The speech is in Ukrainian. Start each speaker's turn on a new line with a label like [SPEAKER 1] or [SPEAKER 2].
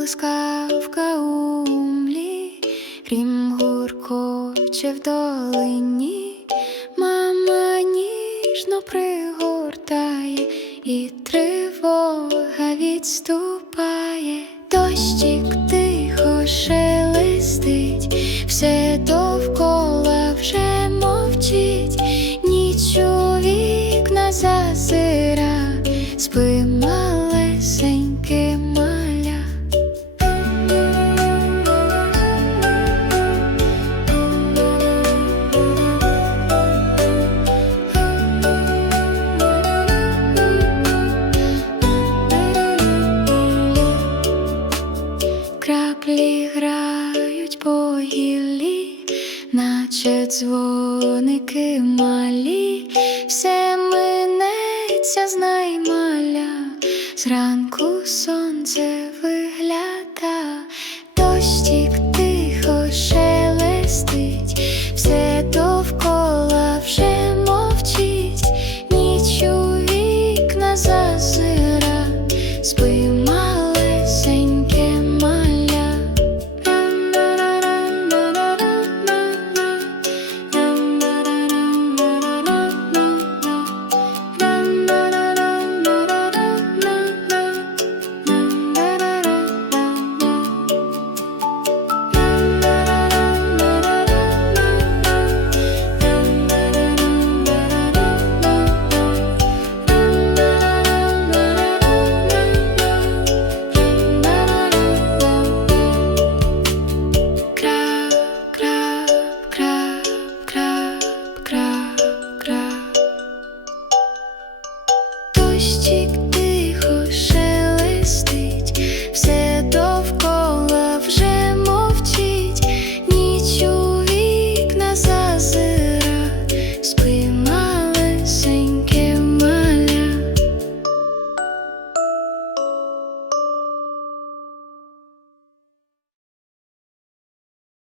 [SPEAKER 1] блискавка у млі, Грім гуркоче в долині, мама ніжно пригортає, і тривога відступає, дощик тихо шелестить, все довкола вже мовчить, ніч у вікна зазира, наче дзвоники малі, все минеться знай маля, зранку сон.